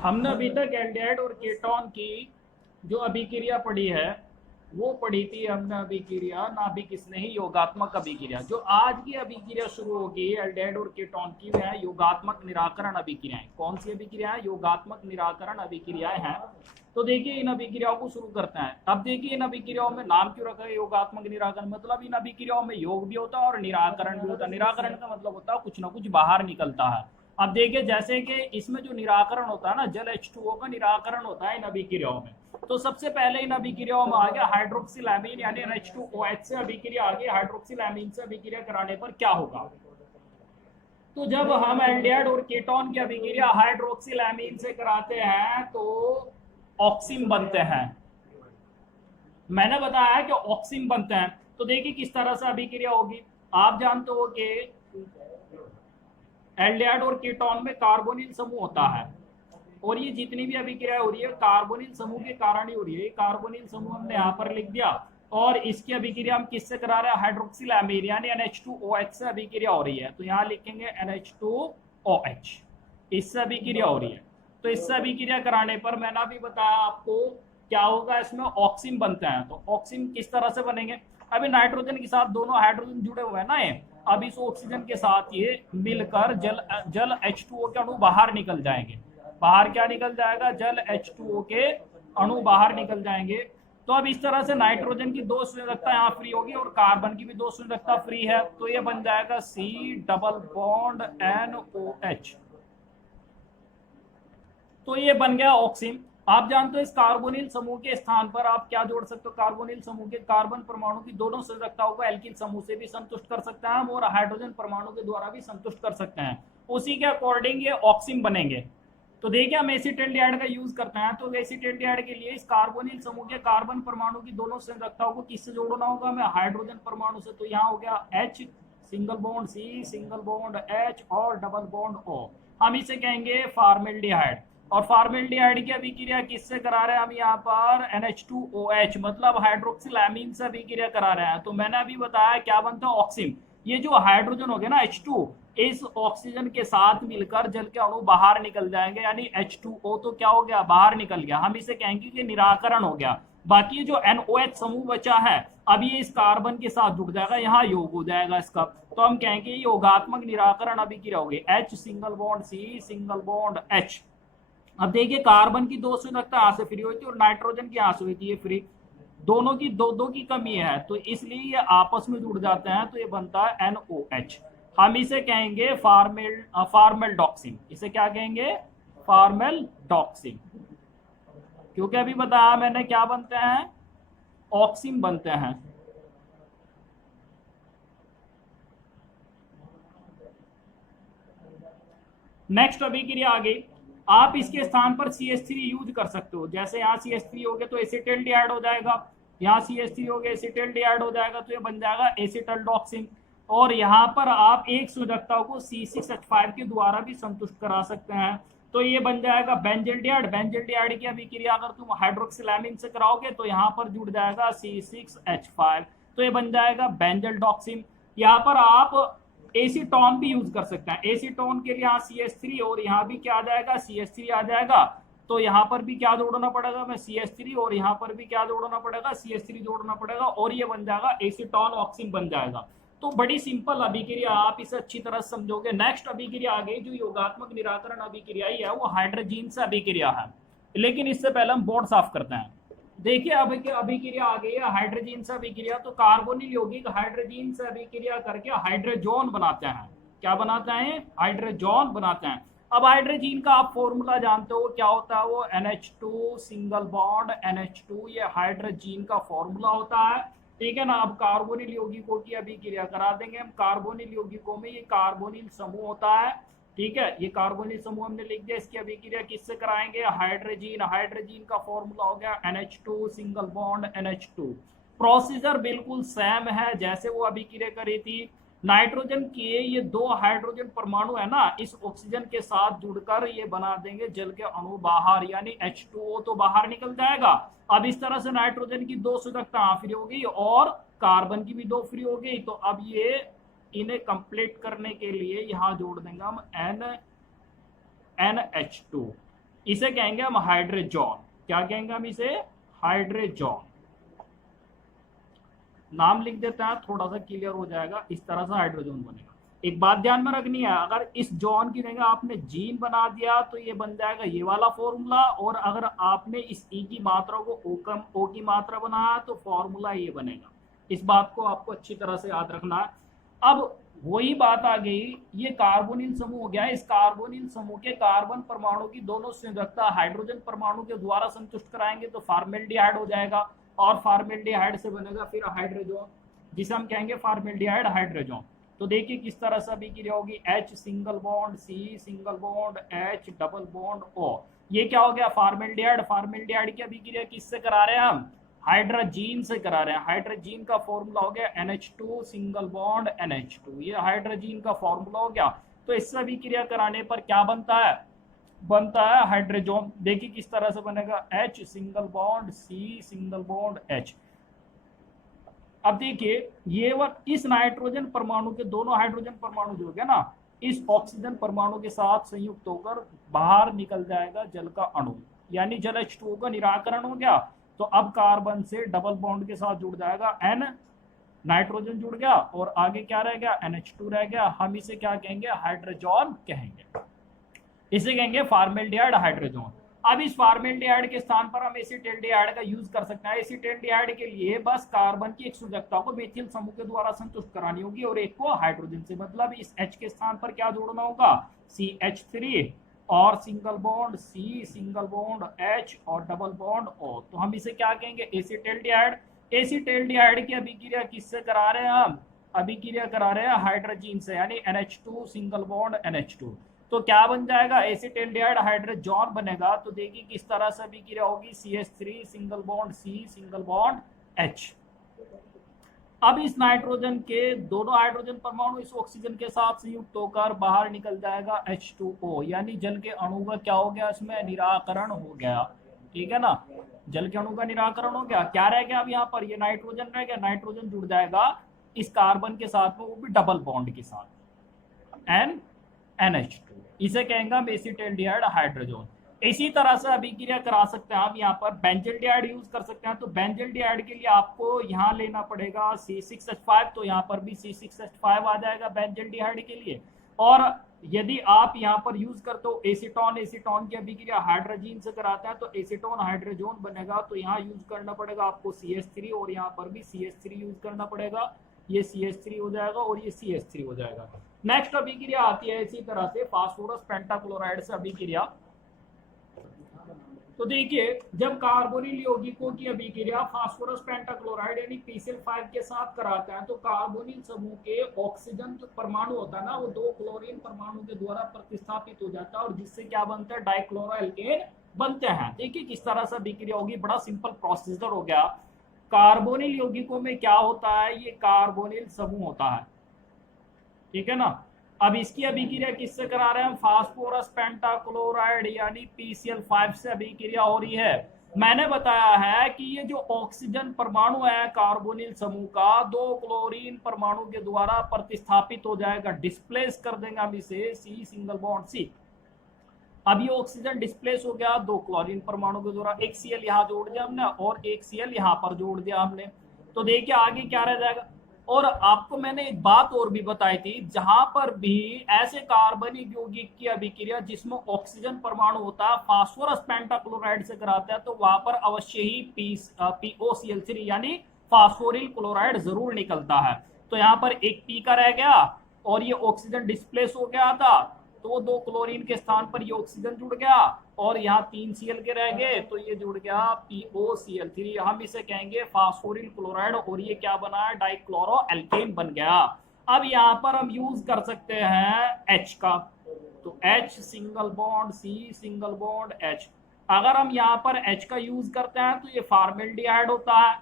हमने अभी तक एल्डिहाइड और कीटोन की जो अभिक्रिया पढ़ी है वो पढ़ी थी हमने अभिक्रिया नाभिक स्नेही योगात्मक अभिक्रिया। जो आज की अभिक्रिया शुरू होगी एल्डिहाइड और कीटोन की वह है योगात्मक निराकरण अभिक्रियाएं। कौन सी अभिक्रियाएं? योगात्मक निराकरण अभिक्रियाएं हैं। तो देखिए इन अभिक्रियाओं को शुरू करते हैं। अब देखिए इन अभिक्रियाओं में नाम क्यों रखा है योगात्मक निराकरण, मतलब इन अभिक्रियाओं में योग भी होता है और निराकरण भी होता है। निराकरण का मतलब होता है कुछ ना कुछ बाहर निकलता है। अब देखिए जैसे कि इसमें जो निराकरण होता है ना, जल H2O का निराकरण होता है इन अभिक्रियाओं में। तो सबसे पहले इन अभिक्रियाओं में आ गया हाइड्रोक्सिलैमीन यानी NH2OH से अभिक्रिया आ गई। हाइड्रोक्सिलैमीन से अभिक्रिया कराने पर क्या होगा? तो जब हम एल्डिहाइड और कीटोन की अभिक्रिया हाइड्रोक्सिलैमीन से कराते हैं तो ऑक्सिन बनते हैं। मैंने बताया कि ऑक्सिन बनते हैं। तो देखिए किस तरह से अभिक्रिया होगी। आप जानते हो कि एल्डिहाइड और कीटोन में कार्बोनिल समूह होता है और ये जितनी भी अभिक्रिया हो रही है कार्बोनिल समूह के कारण ही हो रही है। कार्बोनिल समूह हमने यहाँ पर लिख दिया और इसकी अभिक्रिया हम किससे करा रहे हैं? हाइड्रोक्सिलैमीन यानी NH2OH से अभिक्रिया हो रही है। तो यहाँ लिखेंगे NH2OH, इससे अभिक्रिया हो रही है। तो इससे अभिक्रिया कराने पर मैंने अभी बताया आपको क्या होगा, इसमें ऑक्सीन बनते हैं। तो ऑक्सीन किस तरह से बनेंगे? अभी नाइट्रोजन के साथ दोनों हाइड्रोजन जुड़े हुए हैं ना ये, अब इस ऑक्सीजन के साथ ये मिलकर जल H2O के अणु बाहर निकल जाएंगे। बाहर क्या निकल जाएगा? जल H2O के अणु बाहर निकल जाएंगे। तो अब इस तरह से नाइट्रोजन की दो संयोजकता यहाँ फ्री होगी और कार्बन की भी दो संयोजकता फ्री है। तो ये बन जाएगा C डबल बॉन्ड NOH। तो ये बन गया ऑक्सीन। आप जानते हो इस कार्बोनिल समूह के स्थान पर आप क्या जोड़ सकते हो? कार्बोनिल समूह के कार्बन परमाणु की दोनों संयोजकताओं को एल्किल समूह से भी संतुष्ट कर सकते हैं हम और हाइड्रोजन परमाणु के द्वारा भी संतुष्ट कर सकते हैं। उसी के अकॉर्डिंग ये ऑक्सीन बनेंगे। तो देखिए हम एसिटाल्डिहाइड का यूज करते हैं। तो एसिटाल्डिहाइड के लिए इस कार्बोनिल समूह के कार्बन परमाणु की दोनों संयोजकताओं को किससे जोड़ना होगा? हमें हाइड्रोजन परमाणु से। तो यहाँ हो गया H single bond C single bond H और डबल बॉन्ड O। हम इसे कहेंगे फॉर्मेल्डिहाइड। और फॉर्मेल्डिहाइड की अभिक्रिया किससे करा रहे हैं हम? यहाँ पर NH2OH मतलब हाइड्रोक्सिलैमीन से अभिक्रिया करा रहे हैं। तो मैंने अभी बताया क्या बनता है? ऑक्सीन। ये जो हाइड्रोजन हो गया ना H2, इस ऑक्सीजन के साथ मिलकर जल के अणु बाहर निकल जाएंगे यानी H2O तो क्या हो गया? बाहर निकल गया। हम इसे कहेंगे कि निराकरण हो गया। बाकी जो NOH समूह बचा है अब ये इस कार्बन के साथ जुड़ जाएगा, यहाँ योग हो जाएगा इसका। तो हम कहेंगे योगात्मक निराकरण अभिक्रिया होगी H single bond C single bond H। अब देखिए कार्बन की दो संयोजकता यहाँ से फ्री हुई थी और नाइट्रोजन की यहाँ से हुई थी ये फ्री, दोनों की दो दो की कमी है तो इसलिए ये आपस में जुड़ जाते हैं। तो ये बनता है NOH। हम इसे कहेंगे फार्मेल्डॉक्सिन। इसे क्या कहेंगे? फार्मेल्डॉक्सिन। क्योंकि अभी बताया मैंने क्या बनते हैं? ऑक्सीन बनते हैं। नेक्स्ट अभिक्रिया आ गई। आप इसके स्थान पर CH3 यूज कर सकते हो। जैसे यहाँ CH3 हो गया तो एसिटाल्डिहाइड हो जाएगा, यहाँ CH3 हो गया एसिटाल्डिहाइड हो जाएगा तो ये बन जाएगा एसिटाल्डॉक्सिन। और यहाँ पर आप एक संयोजकता को C6H5 के द्वारा भी संतुष्ट करा सकते हैं। तो ये बन जाएगा बेंजल्डिहाइड। बेंजल्डिहाइड की अभिक्रिया अगर तुम हाइड्रोक्सिलैमीन से कराओगे तो यहाँ पर जुड़ जाएगा C6H5। तो ये बन जाएगा बेंजल्डॉक्सिन। यहाँ पर आप एसीटोन भी यूज कर सकते हैं। एसीटोन के लिए यहाँ CH3 और यहाँ भी क्या आ जाएगा? CH3 आ जाएगा। तो यहाँ पर भी क्या जोड़ना पड़ेगा? मैं CH3 और यहाँ पर भी क्या जोड़ना पड़ेगा? CH3 जोड़ना पड़ेगा और ये बन जाएगा एसीटोन ऑक्सीन बन जाएगा। तो बड़ी सिंपल अभिक्रिया, आप इसे अच्छी तरह समझोगे। नेक्स्ट अभिक्रिया आ गई जो योगात्मक निराकरण अभिक्रिया ही है, वो हाइड्रोजीन से अभिक्रिया है। लेकिन इससे पहले हम बोर्ड साफ करते हैं। देखिए अब अभिक्रिया आ गई है हाइड्रोजन से अभिक्रिया। तो कार्बोनिल यौगिक हाइड्रोजन से अभिक्रिया करके हाइड्रोजोन बनाते हैं। क्या बनाते हैं? हाइड्रोजोन बनाते हैं। अब हाइड्रोजन का आप फॉर्मूला जानते हो क्या होता है? वो NH2 सिंगल बॉन्ड NH2, ये हाइड्रोजन का फॉर्मूला होता है। ठीक है ना। अब कार्बोनिल यौगिकों की अभिक्रिया करा देंगे हम। कार्बोनिल यौगिकों में ये कार्बोनिल समूह होता है। ठीक है, ये कार्बोनिल समूह हमने लिख दिया। इसकी अभिक्रिया किससे कराएंगे? हाइड्रोजन। हाइड्रोजन का फॉर्मूला हो गया NH2 single bond NH2। Procedure बिल्कुल सेम है जैसे वो अभिक्रिया करी थी। नाइट्रोजन के ये दो हाइड्रोजन परमाणु है ना, इस ऑक्सीजन के साथ जुड़कर ये बना देंगे जल के अणु बाहर यानी H2O तो बाहर निकल जाएगा। अब इस तरह से नाइट्रोजन की दो संयोजकता फ्री हो गई और कार्बन की भी दो फ्री हो गई। तो अब ये इन्हें कंप्लीट करने के लिए यहां जोड़ देंगे हम NH2। इसे कहेंगे हम हाइड्रोजोन। क्या कहेंगे हम इसे? हाइड्रोजोन। नाम लिख देते हैं, थोड़ा सा क्लियर हो जाएगा। इस तरह से हाइड्रोजन बनेगा। एक बात ध्यान में रखनी है, अगर इस जॉन की जगह आपने जीन बना दिया तो ये बन जाएगा ये वाला फॉर्मूला, और अगर आपने इस ई की मात्रा को ओ की मात्रा बनाया तो फॉर्मूला ये बनेगा। इस बात को आपको अच्छी तरह से याद रखना है। अब वही बात आ गई, ये कार्बोनिल समूह हो गया। इस कार्बोनिल समूह के कार्बन परमाणु की दोनों संयोजकता हाइड्रोजन परमाणु के द्वारा संतुष्ट कराएंगे तो फॉर्मेल्डिहाइड हो जाएगा, और फॉर्मेल्डिहाइड से बनेगा फिर हाइड्रोजन, जिसे हम कहेंगे फॉर्मेल्डिहाइड हाइड्रोजन। तो देखिए किस तरह से अभिक्रिया होगी, H single bond, C single bond, H double bond O। ये क्या हो गया? फॉर्मेल्डिहाइड। फॉर्मेल्डिहाइड की अभिक्रिया किससे करा रहे हैं हम? हाइड्रोजीन से करा रहे हैं। हाइड्रोजीन का फॉर्मूला हो गया NH2 सिंगल बॉन्ड NH2। ये हाइड्रोजीन का फॉर्मूला हो गया। तो इससे अभिक्रिया कराने पर क्या बनता है? बनता है हाइड्रोजन। देखिए किस तरह से बनेगा, H single bond C single bond H। अब देखिए ये इस नाइट्रोजन परमाणु के दोनों हाइड्रोजन परमाणु जो हो गया ना, इस ऑक्सीजन परमाणु के साथ संयुक्त होकर बाहर निकल जाएगा जल का अणु, यानी जल H2O का निराकरण हो गया। तो अब कार्बन से डबल बॉन्ड के साथ जुड़ जाएगा N, नाइट्रोजन जुड़ गया, और आगे क्या रह गया? NH2 रह गया। हम इसे क्या कहेंगे? हाइड्रोजन कहेंगे। इसे कहेंगे फॉर्मेल्डिहाइड हाइड्रोजन। अब इस फॉर्मेल्डिहाइड के स्थान पर हम एसिटाल्डिहाइड का यूज कर सकते हैं। एसिटाल्डिहाइड के लिए बस कार्बन की एक संयोजकता को मेथिल समूह के द्वारा संतुष्ट करानी होगी और एक को हाइड्रोजन से, मतलब इस H के स्थान पर क्या जोड़ना होगा? CH3 और single bond C single bond H और डबल बॉन्ड O। तो हम इसे क्या कहेंगे? एसिटाल्डिहाइड। एसिटाल्डिहाइड की अभिक्रिया किससे करा रहे हैं हम? अभिक्रिया करा रहे हैं हाइड्रोजन से, यानी NH2 सिंगल बॉन्ड NH2। तो क्या बन जाएगा? एसिटाल्डिहाइड हाइड्रोजन बनेगा। तो देखिए किस तरह से अभिक्रिया होगी, CH3 single bond C single bond H। अब इस नाइट्रोजन के दोनों हाइड्रोजन परमाणु इस ऑक्सीजन के साथ संयुक्त होकर बाहर निकल जाएगा H2O, यानी जल के अणु का क्या हो गया? इसमें निराकरण हो गया। ठीक है ना, जल के अणु का निराकरण हो गया। क्या रह गया अब यहाँ पर? ये नाइट्रोजन रह गया। नाइट्रोजन जुड़ जाएगा इस कार्बन के साथ में, वो भी डबल बॉन्ड के साथ, NH2। इसे कहेंगे हम एसिटाल्डिहाइड हाइड्रोजन। इसी तरह से अभिक्रिया करा सकते हैं हम यहाँ पर बेंजल्डिहाइड यूज कर सकते हैं। तो बेंजल्डिहाइड के लिए आपको यहाँ लेना पड़ेगा C6H5, तो यहाँ पर भी C6H5 आ जाएगा बेंजल्डिहाइड के लिए। और यदि आप यहाँ पर यूज करते हो एसीटोन, एसीटोन की अभिक्रिया हाइड्रोजन से कराते हैं तो एसीटोन हाइड्रोजन बनेगा। तो यहाँ यूज करना पड़ेगा आपको CH3, और यहाँ पर भी CH3 यूज करना पड़ेगा। ये CH3 हो जाएगा और ये CH3 हो जाएगा। नेक्स्ट अभिक्रिया आती है इसी तरह से फास्फोरस पेंटाक्लोराइड से अभिक्रिया। तो देखिए जब कार्बोनिल यौगिकों की अभिक्रिया फास्फोरस पेंटाक्लोराइड यानी PCl5 के साथ कराते हैं तो कार्बोनिल समूह के ऑक्सीजन जो परमाणु होता है ना, वो 2 क्लोरीन परमाणु के द्वारा प्रतिस्थापित हो जाता है, और जिससे क्या बनता है? डाइक्लोरो एल्केन बनते हैं। देखिए किस तरह से अभिक्रिया होगी, बड़ा सिंपल प्रोसीजर हो गया। कार्बोनिल यौगिकों में क्या होता है? ये कार्बोनिल समूह होता है, ठीक है ना। अब इसकी अभिक्रिया किससे करा रहे हैं? फास्फोरस पेंटाक्लोराइड यानी PCl5 से अभिक्रिया हो रही है। मैंने बताया है कि ये जो ऑक्सीजन परमाणु है कार्बोनिल समूह का, 2 क्लोरीन परमाणु के द्वारा प्रतिस्थापित हो जाएगा, डिस्प्लेस कर देंगे हम इसे C सिंगल बॉन्ड C। अब ये ऑक्सीजन डिस्प्लेस हो गया 2 क्लोरीन परमाणु के द्वारा, एक Cl यहाँ जोड़ दिया हमने और एक Cl यहाँ पर जोड़ दिया हमने। तो देखिए आगे क्या रह जाएगा। और आपको मैंने एक बात और भी बताई थी, जहां पर भी ऐसे कार्बनिक यौगिक की अभिक्रिया जिसमें ऑक्सीजन परमाणु होता है फास्फोरस पेंटाक्लोराइड से कराते हैं तो वहां पर अवश्य ही POCl3 यानी फास्फोरिल क्लोराइड जरूर निकलता है। तो यहाँ पर एक P का रह गया और ये ऑक्सीजन डिस्प्लेस हो गया था, तो 2 क्लोरीन के स्थान पर ये ऑक्सीजन जुड़ गया और यहाँ 3 Cl के रह गए, तो ये जुड़ गया POCl3। हम इसे कहेंगे फास्फोरिल क्लोराइड, और ये क्या बना है? डाइक्लोरो एल्केन बन गया। अब यहाँ पर हम यूज कर सकते हैं H का, तो H single bond C single bond H। अगर हम यहाँ पर H का यूज करते हैं तो ये फॉर्मेल्डिहाइड होता है।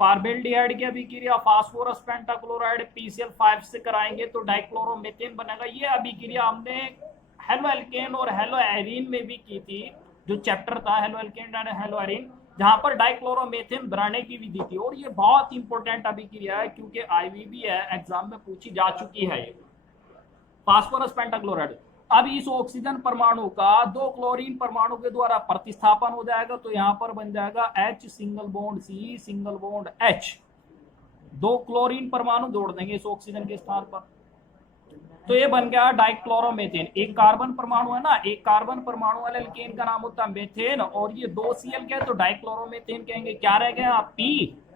फॉर्मेल्डिहाइड की अभिक्रिया फास्फोरस पेंटाक्लोराइड PCl5 से कराएंगे तो डाइक्लोरोमेथेन बनेगा। ये अभिक्रिया हमने हेलो एल्केन और हेलो एरीन में भी की थी, जो चैप्टर था halo alkane and hello arene, जहां पर डाइक्लोरोमेथेन बनाने की विधि थी। और ये बहुत इंपॉर्टेंट अभिक्रिया है क्योंकि IVB है, एग्जाम में पूछी जा चुकी है ये फास्फोरस पेंटाक्लोराइड। अब इस ऑक्सीजन परमाणु का दो क्लोरीन परमाणु के द्वारा प्रतिस्थापन हो जाएगा, तो यहां पर बन जाएगा H single bond C single bond H, दो क्लोरीन परमाणु जोड़ देंगे इस ऑक्सीजन के स्थान पर, तो ये बन गया डाइक्लोरोमेथेन। एक कार्बन परमाणु है ना, एक कार्बन परमाणु वाले एल्केन का नाम होता है मेथेन, और ये दो Cl के तो डाइक्लोरोमेथेन कहेंगे। क्या रह गया P,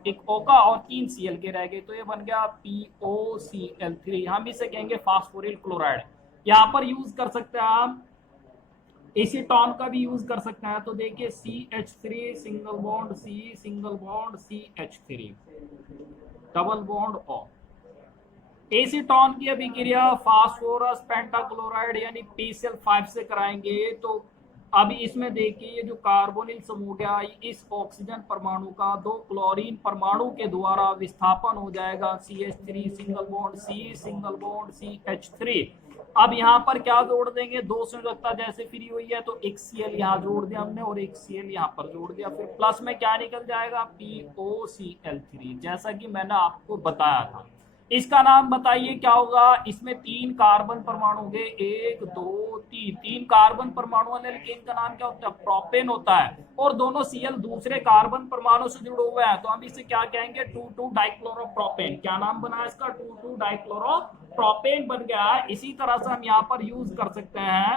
एक O का और 3 Cl के रह गए, तो ये बन गया POCl3। हम इसे कहेंगे फास्फोरिल क्लोराइड। यहाँ पर यूज कर सकते हैं आप एसीटोन का भी यूज कर सकते हैं, तो देखिए CH3 single bond C single bond CH3 double bond O। Acetone की अभिक्रिया फास्फोरस पेंटाक्लोराइड यानी PCl5 से कराएंगे, तो अभी इसमें देखिए ये जो कार्बोनिल समूह गया, इस ऑक्सीजन परमाणु का दो क्लोरीन परमाणु के द्वारा विस्थापन हो जाएगा CH3 single bond C single bond CH3। अब यहाँ पर क्या जोड़ देंगे, दो संयोजकता जैसे फ्री हुई है, तो एक Cl यहाँ जोड़ दिया हमने और एक Cl यहाँ पर जोड़ दिया, फिर प्लस में क्या निकल जाएगा POCl3, जैसा कि मैंने आपको बताया था। इसका नाम बताइए क्या होगा, इसमें 3 कार्बन परमाणु होंगे, 1 2 3, 3 कार्बन परमाणु वाले एल्केन का नाम क्या होता है, प्रोपेन होता है, और दोनों Cl दूसरे कार्बन परमाणु से जुड़े हुए हैं, तो हम इसे क्या कहेंगे 2,2 डाइक्लोरोप्रोपेन। क्या नाम बना इसका, 2,2 डाइक्लोरोप्रोपेन बन गया। इसी तरह से हम यहाँ पर यूज कर सकते हैं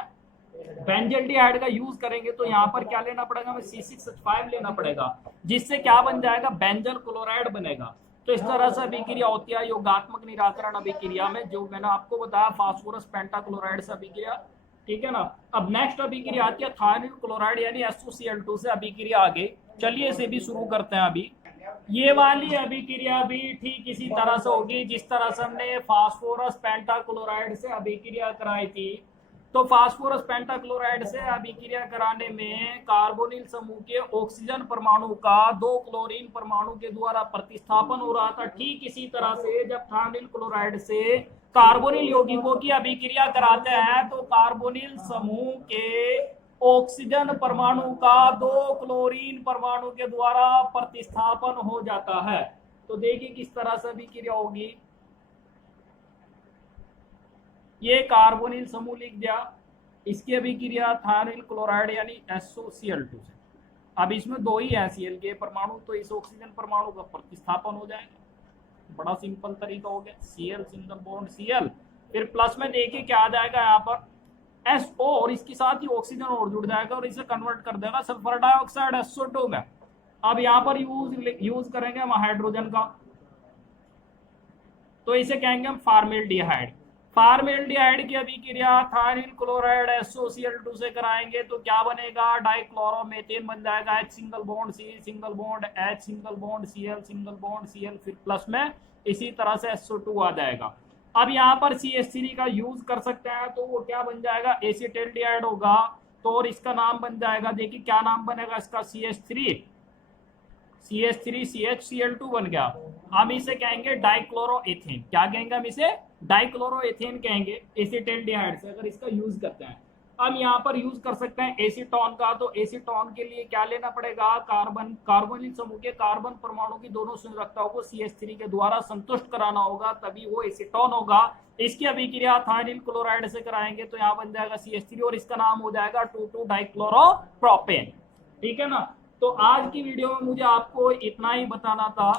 बेंजल्डिहाइड का यूज करेंगे, तो यहाँ पर क्या लेना पड़ेगा, हमें C6H5 लेना पड़ेगा, जिससे क्या बन जाएगा, बेंजल क्लोराइड बनेगा। तो इस तरह से अभिक्रिया होती है योगात्मक निराकरण अभिक्रिया में, जो मैंने आपको बताया फास्फोरस पेंटाक्लोराइड से अभिक्रिया, ठीक है ना। अब नेक्स्ट अभिक्रिया आती है थायनिल क्लोराइड यानी SOCl2 से अभिक्रिया आगे। चलिए इसे भी शुरू करते हैं। अभी ये वाली अभिक्रिया भी ठीक इसी तरह से होगी जिस तरह से हमने फास्फोरस पेंटाक्लोराइड से अभिक्रिया कराई थी। तो फास्फोरस पेंटाक्लोराइड से अभिक्रिया कराने में कार्बोनिल समूह के ऑक्सीजन परमाणु का दो क्लोरीन परमाणु के द्वारा प्रतिस्थापन हो रहा था। ठीक इसी तरह से जब थायनिल क्लोराइड से कार्बोनिल यौगिकों की अभिक्रिया कराते हैं, तो कार्बोनिल समूह के ऑक्सीजन परमाणु का दो क्लोरीन परमाणु के द्वारा प्रतिस्थापन हो जाता है। तो देखिए किस तरह से अभिक्रिया होगी। ये कार्बोनिल समूह लिख दिया, इसकी अभिक्रिया थायनिल क्लोराइड यानी SOCl2 से। अब इसमें दो ही है Cl के परमाणु, तो इस ऑक्सीजन परमाणु का प्रतिस्थापन हो जाएगा। बड़ा सिंपल तरीका हो गया, Cl सिंगल बॉन्ड Cl, फिर प्लस में देखिए क्या आ जाएगा यहाँ पर SO, और इसके साथ ही ऑक्सीजन और जुड़ जाएगा और इसे कन्वर्ट कर देगा सल्फर डाइऑक्साइड SO2 में। अब यहाँ पर यूज करेंगे हम हाइड्रोजन का, तो इसे कहेंगे हम फार्मेल्डिहाइड। फार्मेल्डिहाइड की अभिक्रिया थायनिल क्लोराइड SOCl2 से कराएंगे, तो क्या बनेगा, डाइक्लोरोमेथेन बन जाएगा, H single bond C single bond H single bond Cl single bond Cl, फिर प्लस में इसी तरह से SO2 आ जाएगा। अब यहाँ पर CH3 का यूज कर सकते हैं, तो वो क्या बन जाएगा, एसिटिल्डिहाइड होगा, तो और इसका नाम बन जाएगा, देखिए क्या नाम बनेगा इसका, CH3CHCl2 बन गया। हम इसे कहेंगे डाइक्लोरोएथेन। क्या कहेंगे हम इसे, डाइक्लोरोएथेन कहेंगे एसिटिल्डिहाइड से अगर इसका यूज करते हैं। हम यहाँ पर यूज कर सकते हैं एसीटोन का, तो एसीटोन के लिए क्या लेना पड़ेगा, कार्बोनिल समूह के कार्बन परमाणु की दोनों संयोजकताओं को CH3 के द्वारा संतुष्ट कराना होगा, तभी वो एसीटोन होगा। इसकी अभिक्रिया थायनिल क्लोराइड से कराएंगे, तो यहाँ बन जाएगा CH3 और इसका नाम हो जाएगा 2,2 डाइक्लोरोप्रोपेन। ठीक है ना। तो आज की वीडियो में मुझे आपको इतना ही बताना था।